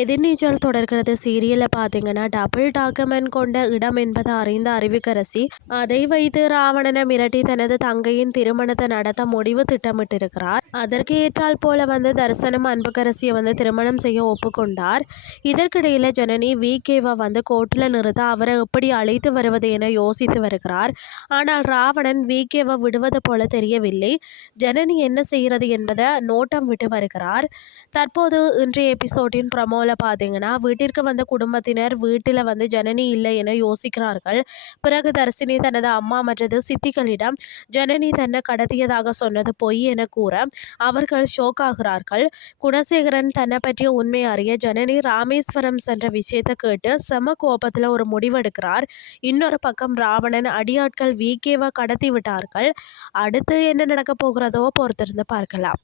எதிர்நீச்சல் தொடர்கிறது சீரியலை பார்த்தீங்கன்னா டபுள் டாக்குமெண்ட் கொண்ட இடம் என்பதை அறிந்த அறிவுக்கரசி அதை வைத்து ராவணனை மிரட்டி தனது தங்கையின் திருமணத்தை நடத்த முடிவு திட்டமிட்டிருக்கிறார். அதற்கு ஏற்றால் போல தரிசனம் அன்புக்கரசியை திருமணம் செய்ய ஒப்புக்கொண்டார். இதற்கிடையில ஜனனி விகேவை கோர்ட்டில் நிறுத்த அவரை எப்படி அழைத்து வருவது என யோசித்து வருகிறார். ஆனால் ராவணன் விகேவை விடுவது போல தெரியவில்லை. ஜனனி என்ன செய்கிறது என்பதை நோட்டம் விட்டு வருகிறார். தற்போது இன்றைய எபிசோடின் ப்ரமோல பார்த்தீங்கன்னா வீட்டிற்கு வந்த குடும்பத்தினர் வீட்டில் ஜனனி இல்லை என யோசிக்கிறார்கள். பிறகு தர்சினி தனது அம்மா மற்றது சித்திகளிடம் ஜனனி தன்னை கடத்தியதாக சொன்னது பொய் என கூற அவர்கள் ஷோக் ஆகிறார்கள். குணசேகரன் தன்னை பற்றிய உண்மை அறிய ஜனனி ராமேஸ்வரம் சென்ற விஷயத்தை கேட்டு செம கோபத்தில் ஒரு முடிவெடுக்கிறார். இன்னொரு பக்கம் ராவணன் அடியாட்கள் விகேவை கடத்தி விட்டார்கள். அடுத்து என்ன நடக்க போகிறதோ பொறுத்திருந்து பார்க்கலாம்.